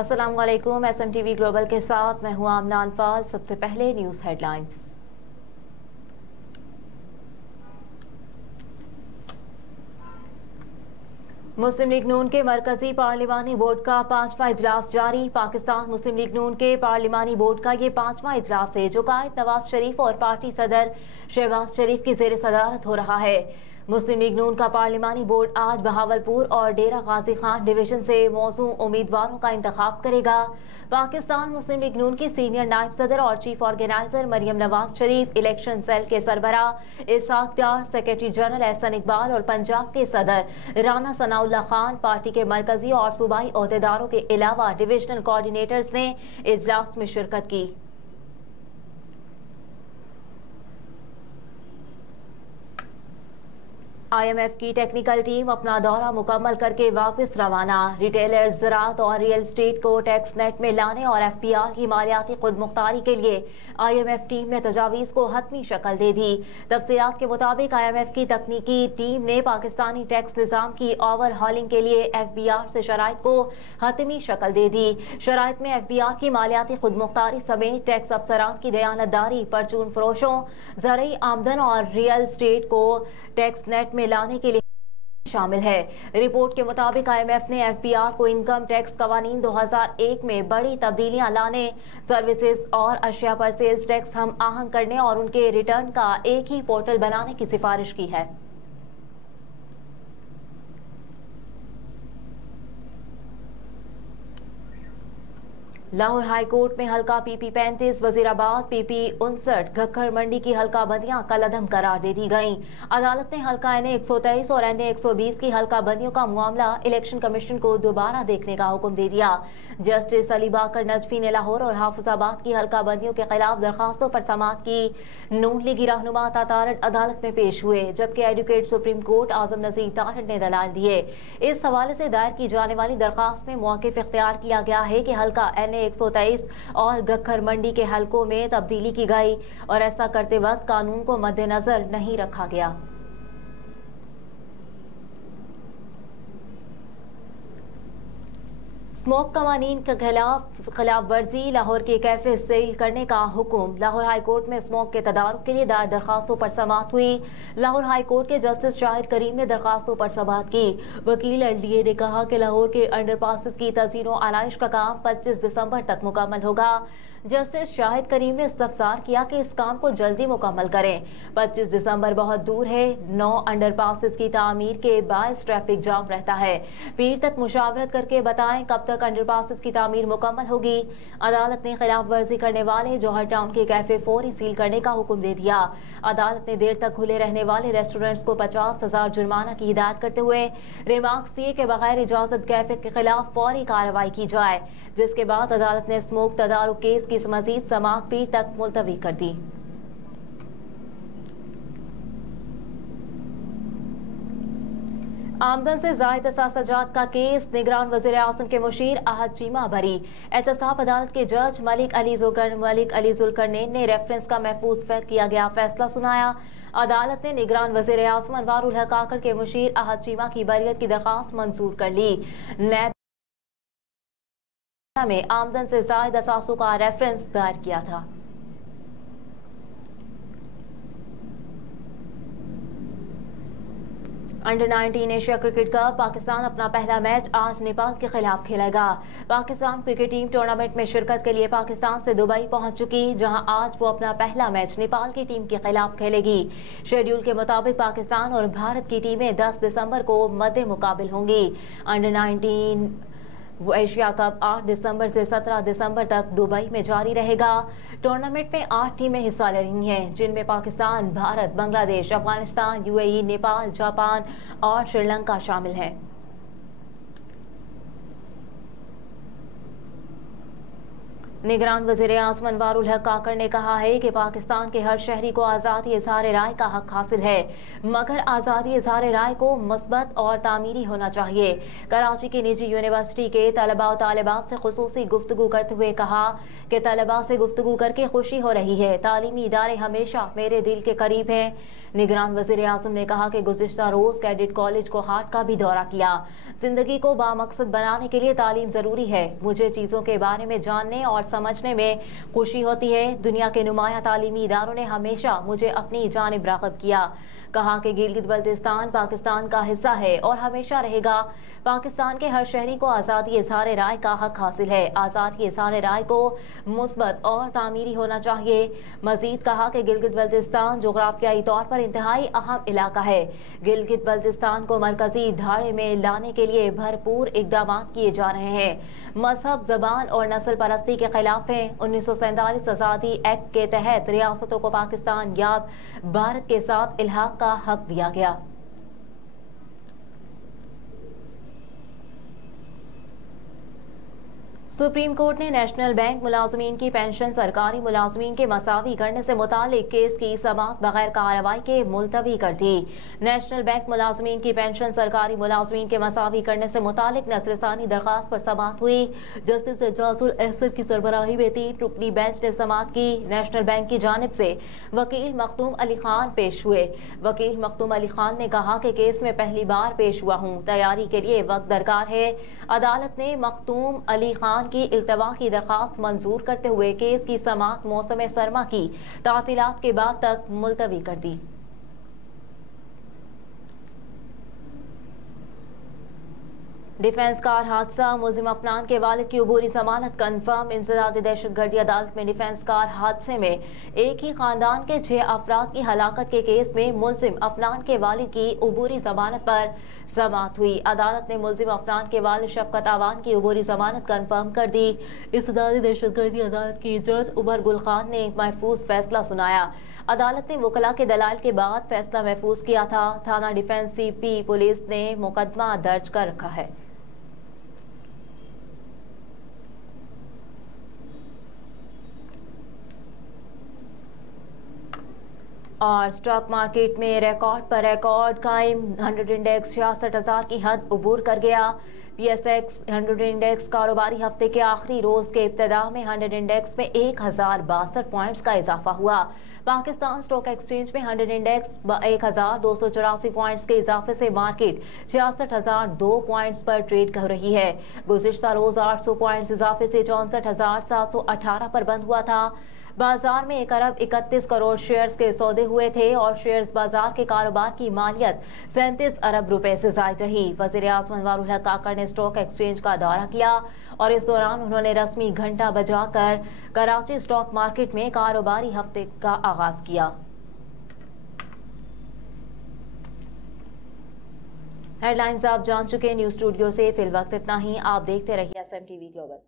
अस्सलाम वालेकुम। SMTV global के साथ मैं हूं आमना अनफाल। सबसे पहले न्यूज़ हेडलाइंस। मुस्लिम लीग नून के मरकजी पार्लिमानी बोर्ड का 5वां इजलास जारी। पाकिस्तान मुस्लिम लीग नून के पार्लिमानी बोर्ड का ये 5वां इजलास है जो कायद नवाज शरीफ और पार्टी सदर शहबाज शरीफ की जेर सदारत हो रहा है। मुस्लिम लीग नून का पार्लिमानी बोर्ड आज बहावलपुर और डेरा गाजी खान डिवीजन से मौजू उम्मीदवारों का इंतखाब करेगा। पाकिस्तान मुस्लिम लीग नून की सीनियर नायब सदर और chief organiser Maryam Nawaz Sharif, election cell के सरबराह इसाक डार, सेक्रेटरी जनरल एहसन इकबाल और पंजाब के सदर राना सनाउल्लाह खान, पार्टी के मरकजी और सूबाई ओहदेदारों के अलावा डिविजनल कोऑर्डिनेटर्स ने इजलास में शिरकत की। IMF की टेक्निकल टीम अपना दौरा मुकम्मल करके वापस रवाना। रिटेलर्स, ज़राअत और रियल एस्टेट को टैक्स नेट में लाने और FPR की मालियाती खुद मुख्तारी के लिए IMF टीम ने तजावीज़ को हतमी शक्ल दे दी। तफसीलात के मुताबिक IMF की तकनीकी टीम ने पाकिस्तानी टैक्स निज़ाम की ओवर हॉलिंग के लिए FBR से शराइत को हतमी शक्ल दे दी। शराइत में FBR की मालियाती खुद मुख्तारी समेत टैक्स अफसरान की दयानतदारी, परचून फरोशों, ज़रूरी आमदन और रियल एस्टेट को टैक्स नेट में लाने के लिए शामिल है। रिपोर्ट के मुताबिक IMF ने FBR को इनकम टैक्स कवानीन 2001 में बड़ी तब्दीलियां लाने, सर्विसेज और अशिया पर सेल्स टैक्स हम आहंग करने और उनके रिटर्न का एक ही पोर्टल बनाने की सिफारिश की है। लाहौर हाई कोर्ट में हल्का PP 35, वजीराबाद PP 59, घक्कर मंडी की हल्का बंदियां कलअदम करार दे दी गईं। अदालत ने हल्का NA 123 और NA 120 की हल्का बंदियों का मामला इलेक्शन कमीशन को दोबारा देखने का हुक्म दे दिया। जस्टिस अली बाकर नजफी ने लाहौर और हाफिजाबाद की हल्का बंदियों के खिलाफ दरखास्तों पर समाअत की। नून लीगी रहनुमा तारड़ अदालत में पेश हुए, जबकि एडवोकेट सुप्रीम कोर्ट आजम नजीर तारड़ ने दलाल दिए। इस हवाले से दायर की जाने वाली दरखास्त में मौक़िफ़ इख्तियार किया गया है कि हल्का NA 123 और घक्कर मंडी के हलकों में तब्दीली की गई और ऐसा करते वक्त कानून को मद्देनजर नहीं रखा गया। स्मोक कवानीन के खिलाफ वर्जी, लाहौर के कैफे सील करने का हुक्म। लाहौर हाई कोर्ट में स्मोक के तदारुक के लिए दायर दरखास्तों पर समाअत हुई। लाहौर हाई कोर्ट के जस्टिस शाहिद करीम ने दरखास्तों पर समाअत की। वकील LDA ने कहा कि लाहौर के अंडरपासेस की तज़ीन व आलाइश का काम 25 दिसंबर तक मुकम्मल होगा। जस्टिस शाहिद करीम ने इस्तफसार किया कि इस काम को जल्दी मुकम्मल करें। 25 दिसंबर बहुत दूर है। 9 अंडरपासेस की तामीर के बायस ट्रैफिक जाम रहता है। पीर तक मुशावरत करके बताएं कब तक अंडरपासेस की तामीर मुकम्मल होगी। अदालत ने खिलाफ वर्जी करने वाले जौहर टाउन के कैफे फौरी सील करने का हुक्म दे दिया। अदालत ने देर तक खुले रहने वाले रेस्टोरेंट्स को 50,000 जुर्माना की हिदायत करते हुए रिमार्क्स दिए कि बगैर इजाजत कैफे के खिलाफ फौरी कार्रवाई की जाए, जिसके बाद अदालत ने स्मोक तदारुक केस की मजीद समाअत पीर तक मुलतवी कर दी। आमदन से जायद असासाजात का केस, निगरान वज़ीर आज़म के मुशीर अहद चीमा बरी। एहतसाब अदालत के जज मलिक अली जुल्करनैन ने रेफरेंस का महफूज किया गया फैसला सुनाया। अदालत ने निगरान वज़ीर आज़म अनवारुल हक काकड़ के मुशीर अहद चीमा की बरियत की दरख्वास्त मंजूर कर ली। नैब में आमदन से जायद असासों का रेफरेंस दायर किया था। Under 19 Asia cricket cup, Pakistan अपना पहला मैच आज नेपाल के खिलाफ खेलेगा। पाकिस्तान क्रिकेट टीम टूर्नामेंट में शिरकत के लिए पाकिस्तान से दुबई पहुंच चुकी, जहां आज वो अपना पहला मैच नेपाल की टीम के खिलाफ खेलेगी। शेड्यूल के मुताबिक पाकिस्तान और भारत की टीमें 10 दिसंबर को मद्दे मुकाबिल होंगी। अंडर 19 एशिया कप 8 दिसंबर से 17 दिसंबर तक दुबई में जारी रहेगा। टूर्नामेंट में 8 टीमें हिस्सा ले रही हैं, जिनमें पाकिस्तान, भारत, बांग्लादेश, अफगानिस्तान, UAE, नेपाल, जापान और श्रीलंका शामिल हैं। निगरान वज़ीर आज़म अनवारुल हक काकड़ ने कहा है कि पाकिस्तान के हर शहरी को आज़ादी इज़हार राय का हक हासिल है, मगर आज़ादी इज़हार राय को मुस्बत और तामीरी होना चाहिए। कराची की निजी यूनिवर्सिटी के तलबा और तालिबात से खुसूसी गुफ्तगू करते हुए कहा कि तलबा से गुफ्तगू करके खुशी हो रही है। तालीमी इदारे हमेशा मेरे दिल के करीब हैं। निगरान वज़ीर आज़म ने कहा कि गुज़िश्ता रोज़ कैडेट कॉलेज को हाट का भी दौरा किया। जिंदगी को बामकसद बनाने के लिए तालीम ज़रूरी है। मुझे चीज़ों के बारे में जानने और समझने में खुशी होती है। दुनिया के नुमाया तालीमी इदारों ने हमेशा मुझे अपनी जानिब राग़िब किया। कहा कि गिलगित बल्तिस्तान पाकिस्तान का हिस्सा है और हमेशा रहेगा। पाकिस्तान के हर शहरी को आज़ादी इज़हार राय का हक हासिल है। आज़ादी इज़हार राय को मुस्बत और तामीरी होना चाहिए। मजीद कहा कि गिलगित बल्तिस्तान जोग्राफियाई तौर पर इंतहाई अहम इलाका है। गिलगित बल्तिस्तान को मरकजी धारे में लाने के लिए भरपूर इकदाम किए जा रहे हैं। मजहब, जबान और नस्ल परस्ती के खिलाफ हैं। 1947 आज़ादी एक्ट के तहत रियासतों को पाकिस्तान या भारत के साथ इल्हाक का हक दिया गया। सुप्रीम कोर्ट ने नेशनल बैंक मुलाजमीन की पेंशन सरकारी मुलाजमीन के मसावी करने से मुतालिक केस की समाअत बगैर कार्रवाई के मुलतवी कर दी। नेशनल बैंक मुलाजमीन की पेंशन सरकारी मुलाजमीन के मसावी करने से मुतालिक नसरसानी दरख्वास्त पर समाअत हुई। जस्टिस एजाजुल एहसन की सरबराही में 3 रुकनी बेंच ने समाअत की। नेशनल बैंक की जानिब से वकील मखदूम अली खान पेश हुए। वकील मखदूम अली खान ने कहा कि केस में पहली बार पेश हुआ हूँ, तैयारी के लिए वक्त दरकार है। अदालत ने मखदूम अली खान की इल्तवा की दरखास्त मंजूर करते हुए केस की समाअत मौसम सरमा की तातीलात के बाद तक मुलतवी कर दी। डिफेंस कार हादसा, मुलजिम अफनान के वालिद की अबूरी जमानत कन्फर्म। इंसदादी दहशतगर्दी अदालत में डिफेंस कार हादसे में एक ही खानदान के 6 अफराद की हलाकत के केस में मुलजिम अफनान के वालिद की अबूरी जमानत पर समाअत हुई। अदालत ने मुलजिम अफनान के वालिद शफकत आवान की अबूरी जमानत कन्फर्म कर दी। इंसदादी दहशतगर्दी अदालत की जज उमर गुल खान ने महफूज फैसला सुनाया। अदालत ने वकला के दलाल के बाद फैसला महफूज किया था। थाना डिफेंस CP पुलिस ने मुकदमा दर्ज कर रखा है। और स्टॉक मार्केट में रिकॉर्ड पर रिकॉर्ड कायम। 100 इंडेक्स 66,000 की हद अबूर कर गया। PSX 100 इंडेक्स कारोबारी हफ्ते के आखिरी रोज के इब्तिदा में 100 इंडेक्स में 1062 पॉइंट्स का इजाफा हुआ। पाकिस्तान स्टॉक एक्सचेंज में 100 इंडेक्स 1284 पॉइंट्स के इजाफे से मार्केट 66,002 पॉइंट्स पर ट्रेड कर रही है। गुज़िश्ता रोज 800 पॉइंट्स इजाफे से 64,718 पर बंद हुआ था। बाजार में 1 अरब 31 करोड़ शेयर्स के सौदे हुए थे और शेयर्स बाजार के कारोबार की मालियत 37 अरब रुपए से जायद रही। वज़ीर आज़म अनवारुल हक काकड़ ने स्टॉक एक्सचेंज का दौरा किया और इस दौरान उन्होंने रस्मी घंटा बजाकर कराची स्टॉक मार्केट में कारोबारी हफ्ते का आगाज किया। हेडलाइंस आप जान चुके। न्यूज़ स्टूडियो से फिल वक्त इतना ही। आप देखते रहिए SMTV ग्लोबल।